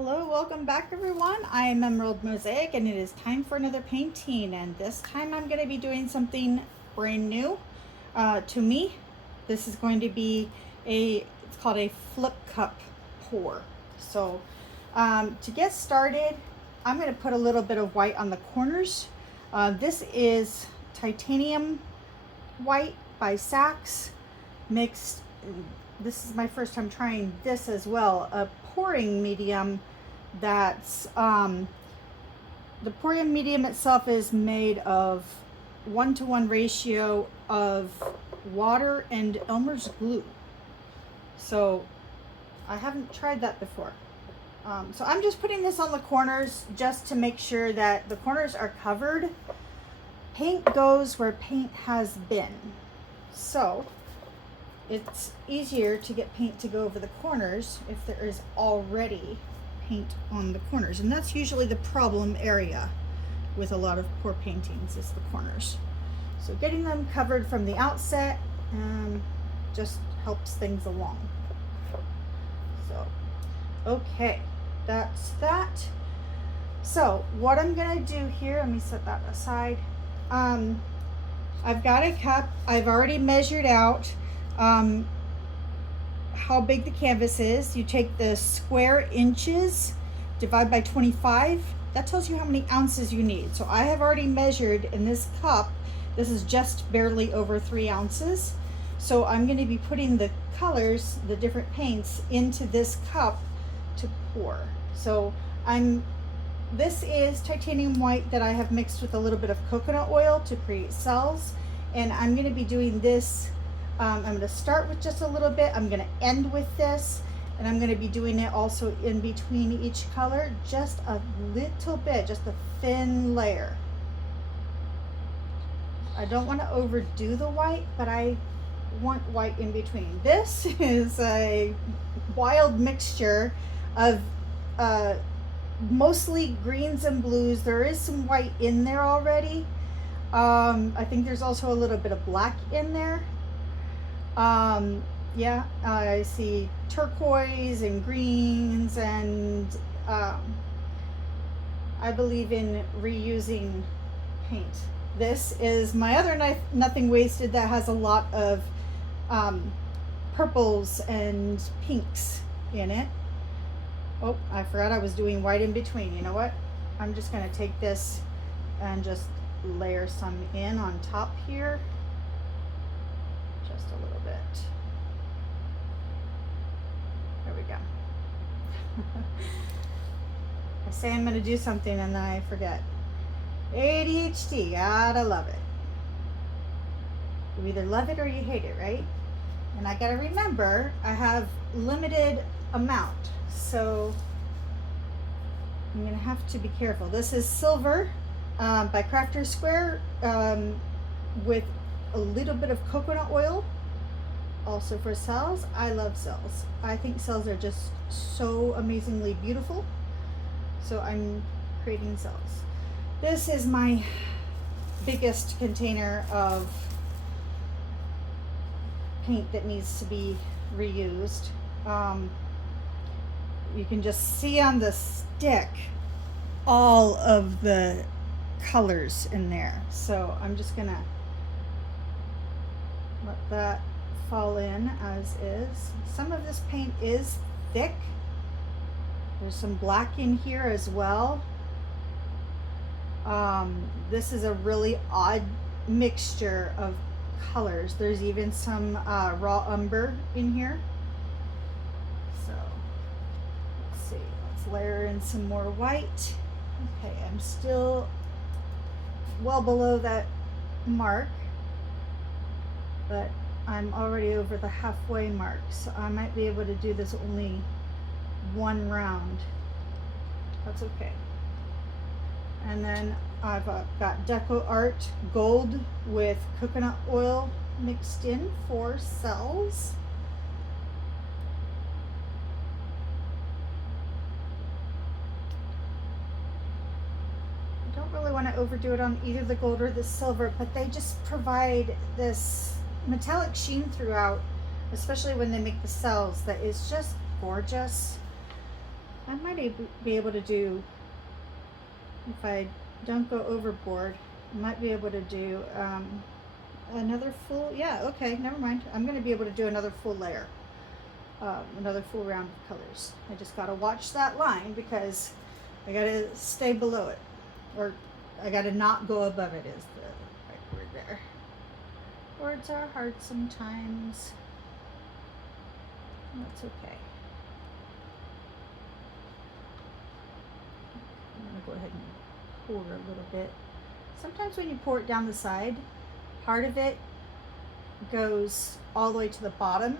Hello, welcome back everyone. I am Emerald Mosaic and it is time for another painting, and this time I'm going to be doing something brand new to me. This is going to be it's called a flip cup pour. So to get started, I'm going to put a little bit of white on the corners. This is titanium white by Saks mixed. This is my first time trying this as well, a pouring medium that's the pouring medium itself is made of 1-to-1 ratio of water and Elmer's glue. So I haven't tried that before. So I'm just putting this on the corners just to make sure that the corners are covered. Paint goes where paint has been. So it's easier to get paint to go over the corners if there is already paint on the corners. And that's usually the problem area with a lot of pour paintings, is the corners. So getting them covered from the outset just helps things along. So, okay, that's that. So what I'm gonna do here, let me set that aside. I've got a cup. I've already measured out how big the canvas is. You take the square inches, divide by 25. That tells you how many ounces you need. So I have already measured in this cup. This is just barely over 3 ounces. So I'm going to be putting the colors, the different paints, into this cup to pour. So this is titanium white that I have mixed with a little bit of coconut oil to create cells. And I'm going to be doing this. I'm going to start with just a little bit. I'm going to end with this, and I'm going to be doing it also in between each color, just a little bit, just a thin layer. I don't want to overdo the white, but I want white in between. This is a wild mixture of mostly greens and blues. There is some white in there already. I think there's also a little bit of black in there. Yeah, I see turquoise and greens, and I believe in reusing paint. This is my other Nothing Wasted that has a lot of purples and pinks in it. Oh, I forgot I was doing white in between. You know what? I'm just going to take this and just layer some in on top here. Just a little bit. There we go. I say I'm going to do something and then I forget. ADHD, gotta love it. You either love it or you hate it, right? And I gotta remember I have limited amount, so I'm gonna have to be careful. This is silver by Crafter's Square with a little bit of coconut oil, also for cells. I love cells. I think cells are just so amazingly beautiful. So I'm creating cells. This is my biggest container of paint that needs to be reused. You can just see on the stick all of the colors in there. So I'm just gonna let that fall in as is. Some of this paint is thick. There's some black in here as well. This is a really odd mixture of colors. There's even some raw umber in here. So let's see, let's layer in some more white. Okay, I'm still well below that mark, but I'm already over the halfway mark, so I might be able to do this only one round. That's okay. And then I've got Deco Art Gold with coconut oil mixed in for cells. I don't really want to overdo it on either the gold or the silver, but they just provide this metallic sheen throughout, especially when they make the cells, that is just gorgeous. I might be able to do, if I don't go overboard, I might be able to do another full, yeah, okay, never mind. I'm going to be able to do another full layer, another full round of colors. I just got to watch that line because I got to stay below it, or I got to not go above it is the right word there. Words are hard sometimes. That's okay. I'm going to go ahead and pour a little bit. Sometimes when you pour it down the side, part of it goes all the way to the bottom.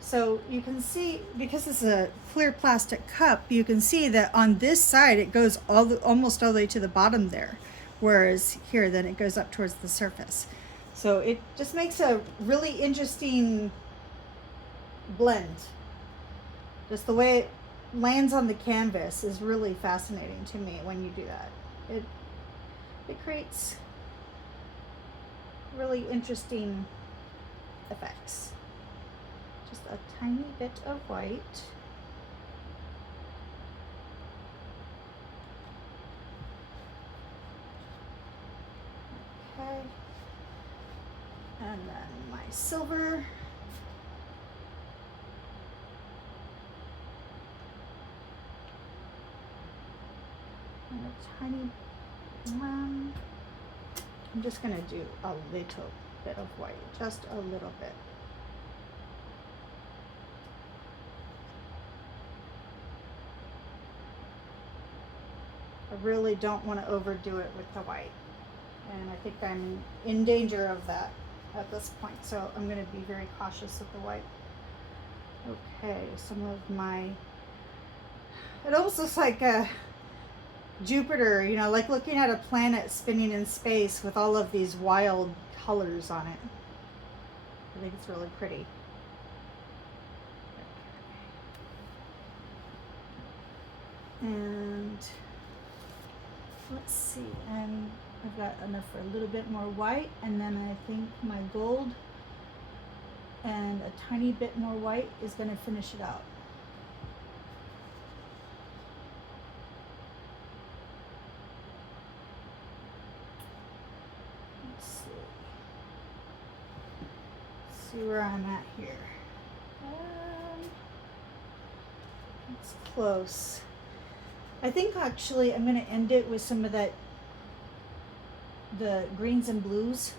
So you can see, because it's a clear plastic cup, you can see that on this side it goes almost all the way to the bottom there. Whereas here, then it goes up towards the surface. So it just makes a really interesting blend. Just the way it lands on the canvas is really fascinating to me when you do that. It creates really interesting effects. Just a tiny bit of white. Okay. And then my silver. And a tiny, I'm just gonna do a little bit of white, just a little bit. I really don't want to overdo it with the white, and I think I'm in danger of that at this point, so I'm going to be very cautious with the white. Okay, some of my, it almost looks like a Jupiter, you know, like looking at a planet spinning in space with all of these wild colors on it. I think it's really pretty. And let's see, and I've got enough for a little bit more white, and then I think my gold and a tiny bit more white is going to finish it out. Let's see where I'm at here. It's close. I think actually I'm going to end it with some of the greens and blues,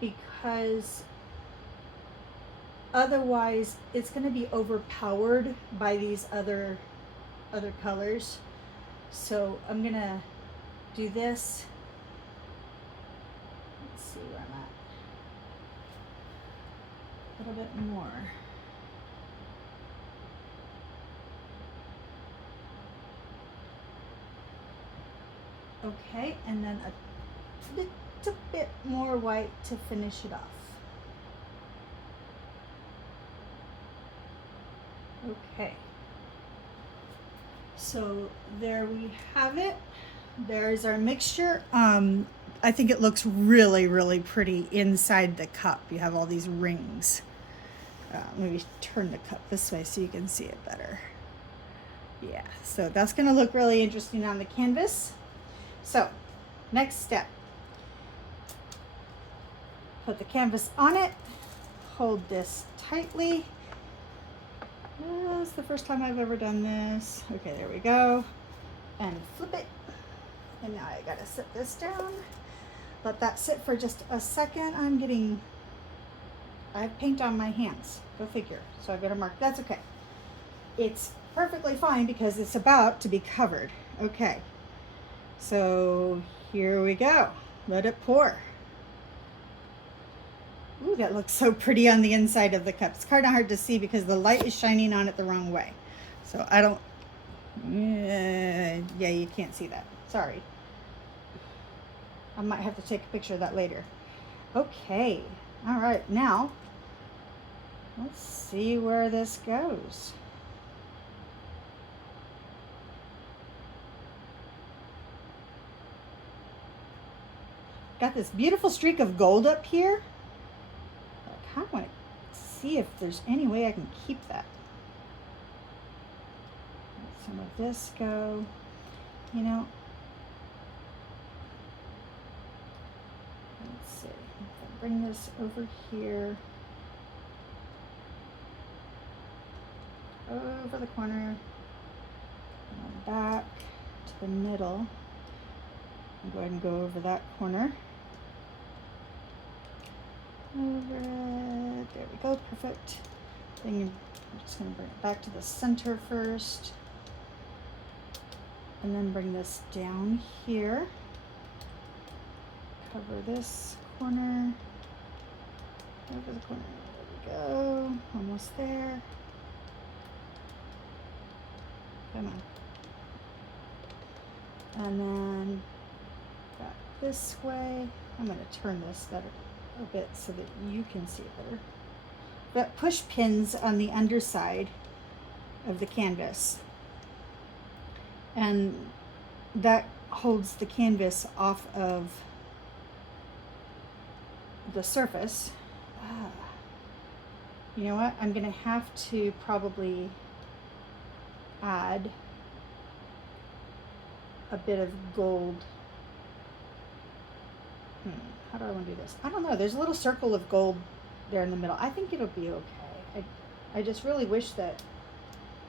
because otherwise it's going to be overpowered by these other colors. So I'm going to do this. Let's see where I'm at. A little bit more. Okay, and then a little bit more white to finish it off. Okay, so there we have it. There's our mixture. I think it looks really, really pretty inside the cup. You have all these rings. Maybe turn the cup this way so you can see it better. Yeah, so that's going to look really interesting on the canvas. So, next step. Put the canvas on it. Hold this tightly. It's the first time I've ever done this. Okay, there we go. And flip it. And now I gotta set this down. Let that sit for just a second. I have paint on my hands. Go figure. So I better mark. That's okay. It's perfectly fine because it's about to be covered. Okay. So here we go. Let it pour. Ooh, that looks so pretty on the inside of the cup. It's kind of hard to see because the light is shining on it the wrong way. So I don't, yeah, you can't see that. Sorry. I might have to take a picture of that later. Okay. All right. Now, let's see where this goes. Got this beautiful streak of gold up here. I kind of want to see if there's any way I can keep that. Let's some of this go? You know, let's see. I'll bring this over here, over the corner, and then back to the middle. I'll go ahead and go over that corner. Over it. There we go. Perfect. Then I'm just going to bring it back to the center first. And then bring this down here. Cover this corner. Over the corner. There we go. Almost there. Come on. And then back this way. I'm going to turn this better a bit so that you can see it better. But push pins on the underside of the canvas, and that holds the canvas off of the surface. You know what? I'm gonna have to probably add a bit of gold. How do I want to do this? I don't know. There's a little circle of gold there in the middle. I think it'll be okay. I just really wish that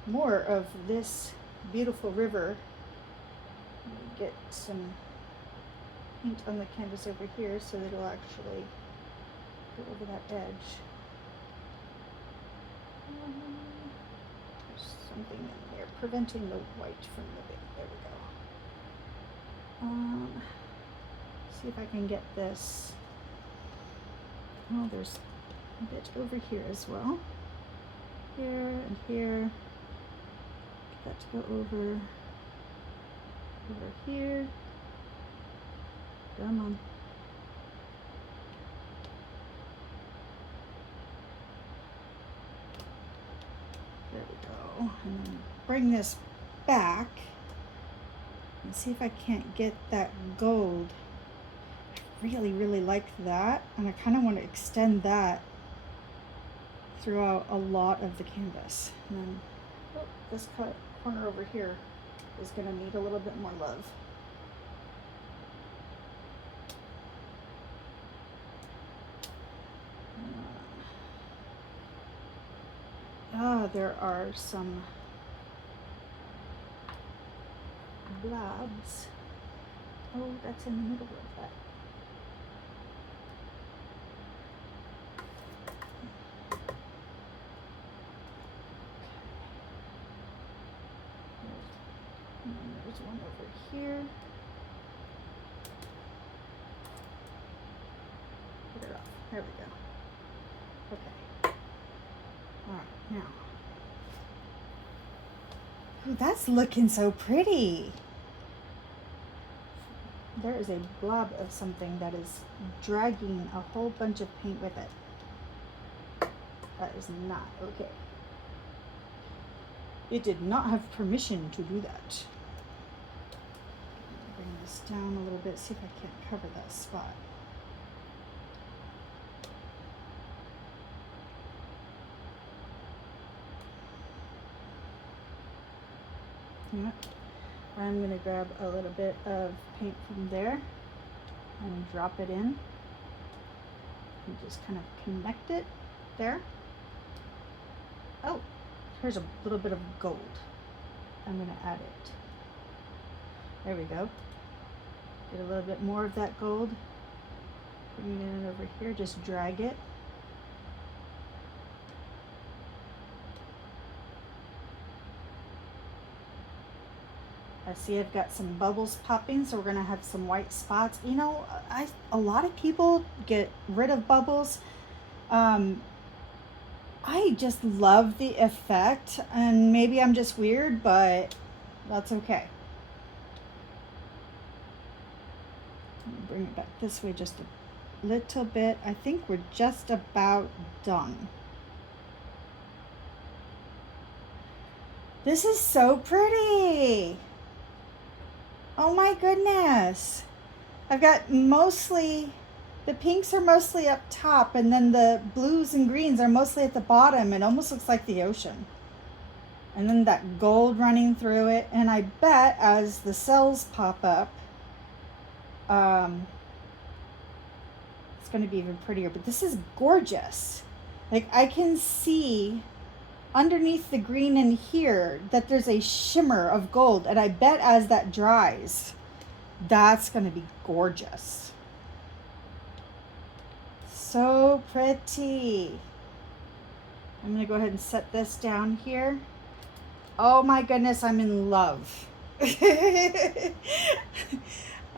more of this beautiful river, get some paint on the canvas over here so that it'll actually go over that edge. There's something in there preventing the white from moving. There we go. See if I can get this. Oh, there's a bit over here as well. Here and here. Get that to go over here. Come on. There we go. And then bring this back and see if I can't get that gold. Really, really like that, and I kind of want to extend that throughout a lot of the canvas. And then this corner over here is going to need a little bit more love. There are some blobs. Oh, that's in the middle of that. There's one over here. Get it off. There we go. Okay. All right, now. Ooh, that's looking so pretty. There is a blob of something that is dragging a whole bunch of paint with it. That is not okay. It did not have permission to do that. Bring this down a little bit, see if I can't cover that spot. Yeah. I'm going to grab a little bit of paint from there and drop it in and just kind of connect it there. Oh, here's a little bit of gold. I'm going to add it. There we go. Get a little bit more of that gold. Bring it in over here, just drag it. I see I've got some bubbles popping, so we're gonna have some white spots. You know, a lot of people get rid of bubbles. I just love the effect, and maybe I'm just weird, but that's okay. Bring it back this way just a little bit. I think we're just about done. This is so pretty. Oh my goodness. I've got mostly, the pinks are mostly up top, and then the blues and greens are mostly at the bottom. It almost looks like the ocean. and then that gold running through it. And I bet as the cells pop up, it's going to be even prettier. But this is gorgeous. Like, I can see underneath the green in here that there's a shimmer of gold, and I bet as that dries, that's going to be gorgeous. So pretty. I'm going to go ahead and set this down here. Oh my goodness, I'm in love.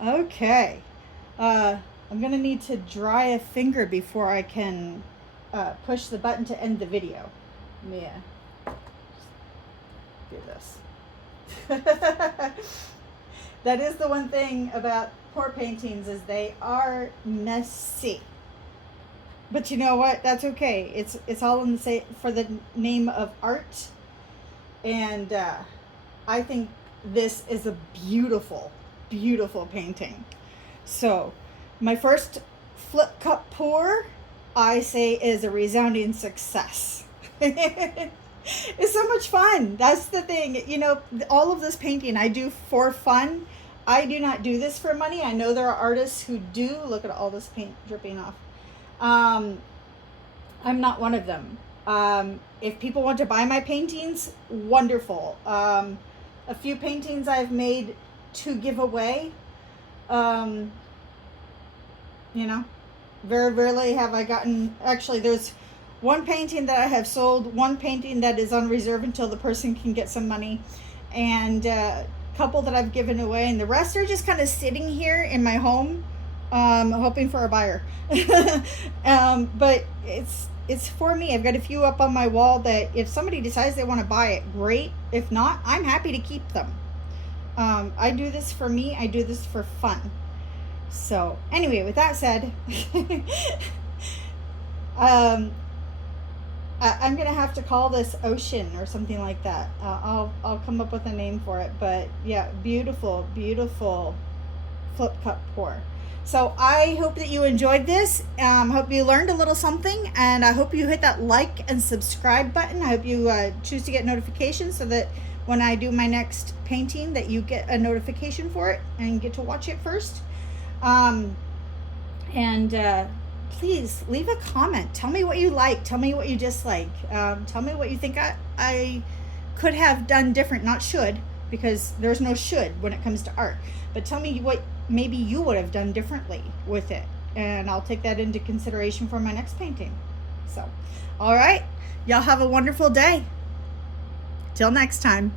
Okay. I'm going to need to dry a finger before I can push the button to end the video. Yeah. Do this. That is the one thing about pour paintings, is they are messy. But you know what? That's okay. It's all in the same, for the name of art. And I think this is a beautiful, beautiful painting. So my first flip cup pour, I say, is a resounding success. It's so much fun. That's the thing. You know, all of this painting I do for fun. I do not do this for money. I know there are artists who do. Look at all this paint dripping off. I'm not one of them. If people want to buy my paintings, wonderful. A few paintings I've made to give away. You know, very rarely have I gotten, actually there's one painting that I have sold, one painting that is on reserve until the person can get some money, and a couple that I've given away, and the rest are just kind of sitting here in my home, hoping for a buyer. But it's for me. I've got a few up on my wall that if somebody decides they want to buy it, great. If not, I'm happy to keep them. I do this for me. I do this for fun. So anyway, with that said, I'm gonna have to call this Ocean or something like that. I'll come up with a name for it. But yeah, beautiful, beautiful flip cup pour. So I hope that you enjoyed this. Hope you learned a little something, and I hope you hit that like and subscribe button. I hope you choose to get notifications so that when I do my next painting that you get a notification for it and get to watch it first. Please leave a comment. Tell me what you like. Tell me what you dislike. Tell me what you think I could have done different. Not should, because there's no should when it comes to art. But tell me what maybe you would have done differently with it. And I'll take that into consideration for my next painting. So, all right. Y'all have a wonderful day. Till next time.